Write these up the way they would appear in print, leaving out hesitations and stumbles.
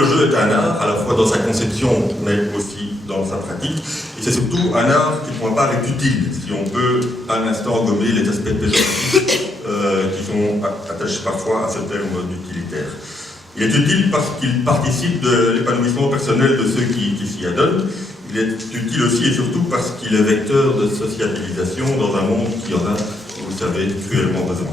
le jeu est un art, à la fois dans sa conception, mais aussi dans sa pratique. Et c'est surtout un art qui, pour ma part, est utile, si on peut un instant gommer les aspects péjoratifs qui sont attachés parfois à ce terme d'utilitaire. Il est utile parce qu'il participe de l'épanouissement personnel de ceux qui s'y adonnent. Il est utile aussi et surtout parce qu'il est vecteur de sociabilisation dans un monde qui en a, vous le savez, cruellement besoin.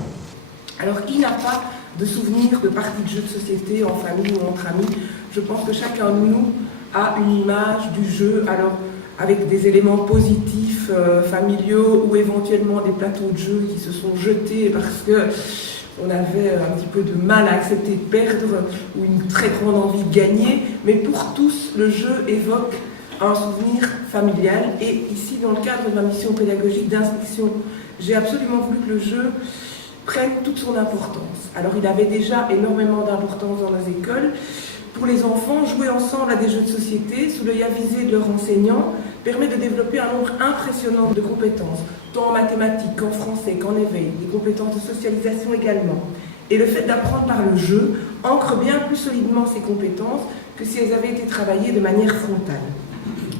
Alors, qui n'a pas de souvenirs de parties de jeux de société en famille ou entre amis? Je pense que chacun de nous a une image du jeu, alors avec des éléments positifs, familiaux, ou éventuellement des plateaux de jeu qui se sont jetés parce que on avait un petit peu de mal à accepter de perdre ou une très grande envie de gagner, mais pour tous, le jeu évoque un souvenir familial. Et ici, dans le cadre de ma mission pédagogique d'inspection, j'ai absolument voulu que le jeu prenne toute son importance. Alors, il avait déjà énormément d'importance dans nos écoles. Pour les enfants, jouer ensemble à des jeux de société, sous l'œil avisé de leurs enseignants, permet de développer un nombre impressionnant de compétences, tant en mathématiques qu'en français, qu'en éveil, des compétences de socialisation également. Et le fait d'apprendre par le jeu ancre bien plus solidement ces compétences que si elles avaient été travaillées de manière frontale.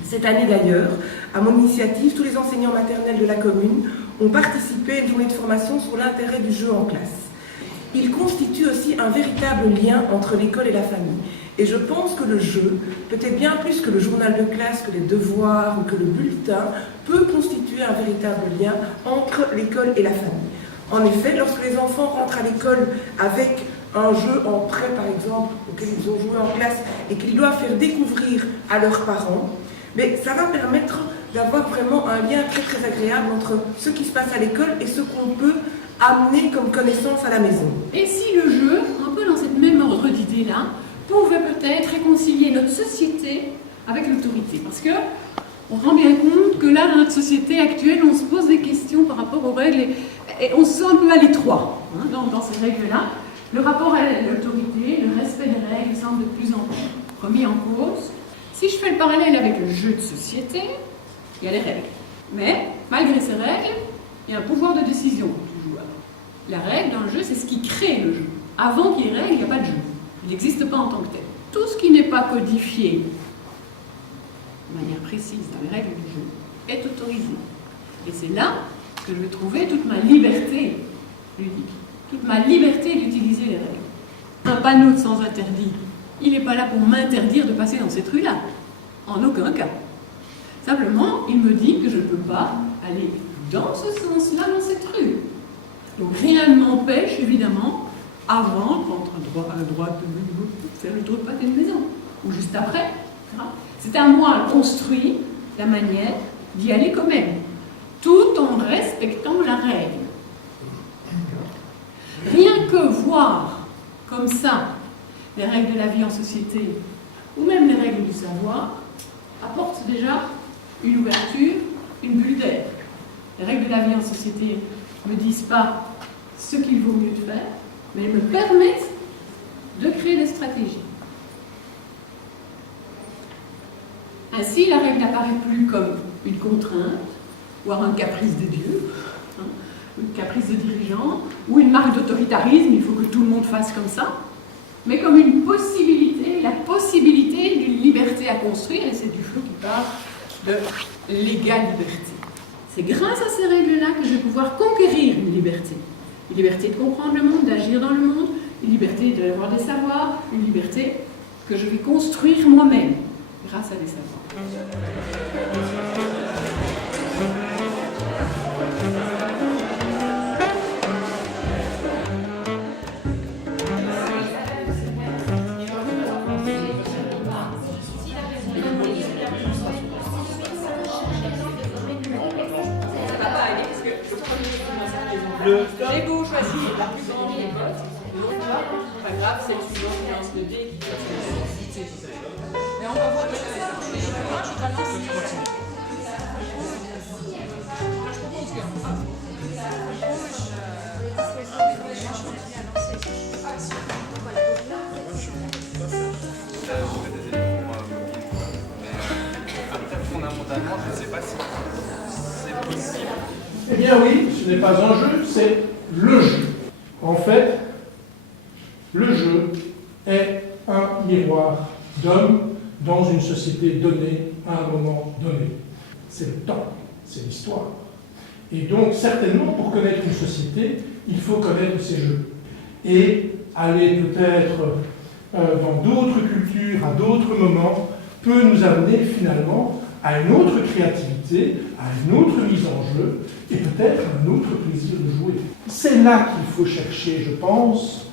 Cette année d'ailleurs, à mon initiative, tous les enseignants maternels de la commune ont participé à une journée de formation sur l'intérêt du jeu en classe. Il constitue aussi un véritable lien entre l'école et la famille. Et je pense que le jeu, peut-être bien plus que le journal de classe, que les devoirs ou que le bulletin, peut constituer un véritable lien entre l'école et la famille. En effet, lorsque les enfants rentrent à l'école avec un jeu en prêt, par exemple, auquel ils ont joué en classe et qu'ils doivent faire découvrir à leurs parents, mais ça va permettre d'avoir vraiment un lien très très agréable entre ce qui se passe à l'école et ce qu'on peut amener comme connaissance à la maison. Et si le jeu, un peu dans cette même ordre d'idée-là, pouvait peut-être réconcilier notre société avec l'autorité? Parce que on rend bien compte que là, dans notre société actuelle, on se pose des questions par rapport aux règles et on se sent un peu à l'étroit dans ces règles-là. Le rapport à l'autorité, le respect des règles semble de plus en plus remis en cause. Si je fais le parallèle avec le jeu de société, il y a les règles. Mais, malgré ces règles, il y a un pouvoir de décision du joueur. La règle dans le jeu, c'est ce qui crée le jeu. Avant qu'il y ait règle, il n'y a pas de jeu. Il n'existe pas en tant que tel. Tout ce qui n'est pas codifié de manière précise dans les règles du jeu est autorisé. Et c'est là que je vais trouver toute ma liberté ludique, toute ma liberté d'utiliser les règles. Un panneau de sans interdit, il n'est pas là pour m'interdire de passer dans cette rue-là. En aucun cas. Simplement, il me dit que je ne peux pas aller dans ce sens-là, dans cette rue. Donc rien ne m'empêche, évidemment, avant, quand à droite, de faire le tour de pâté de maison, ou juste après. C'est à moi de construire la manière d'y aller quand même, tout en respectant la règle. Rien que voir comme ça les règles de la vie en société, ou même les règles du savoir, apporte déjà une ouverture, une bulle d'air. Les règles de la vie en société ne me disent pas ce qu'il vaut mieux faire, mais elles me permettent de créer des stratégies. Ainsi, la règle n'apparaît plus comme une contrainte, voire un caprice des dieux, une caprice de dirigeant, ou une marque d'autoritarisme, il faut que tout le monde fasse comme ça, mais comme une possibilité, la possibilité d'une liberté à construire, et c'est Duflo qui parle de l'égale liberté. C'est grâce à ces règles-là que je vais pouvoir conquérir une liberté. Une liberté de comprendre le monde, d'agir dans le monde, une liberté d'avoir des savoirs, une liberté que je vais construire moi-même, grâce à des savoirs. J'ai beau choisir la plus grande des potes, pas grave, c'est une lance de dés qui peut. Mais on va voir le fondamentalement, je ne sais pas si c'est possible. Eh bien oui, ce n'est pas un jeu, c'est le jeu. En fait, le jeu est un miroir d'hommes dans une société donnée à un moment donné. C'est le temps, c'est l'histoire. Et donc, certainement, pour connaître une société, il faut connaître ses jeux. Et aller peut-être dans d'autres cultures, à d'autres moments, peut nous amener finalement à une autre créativité, à une autre mise en jeu, et peut-être un autre plaisir de jouer. C'est là qu'il faut chercher, je pense,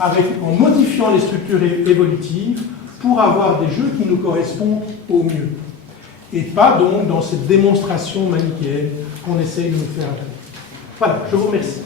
en modifiant les structures évolutives, pour avoir des jeux qui nous correspondent au mieux. Et pas donc dans cette démonstration manichéenne qu'on essaye de nous faire. Voilà, je vous remercie.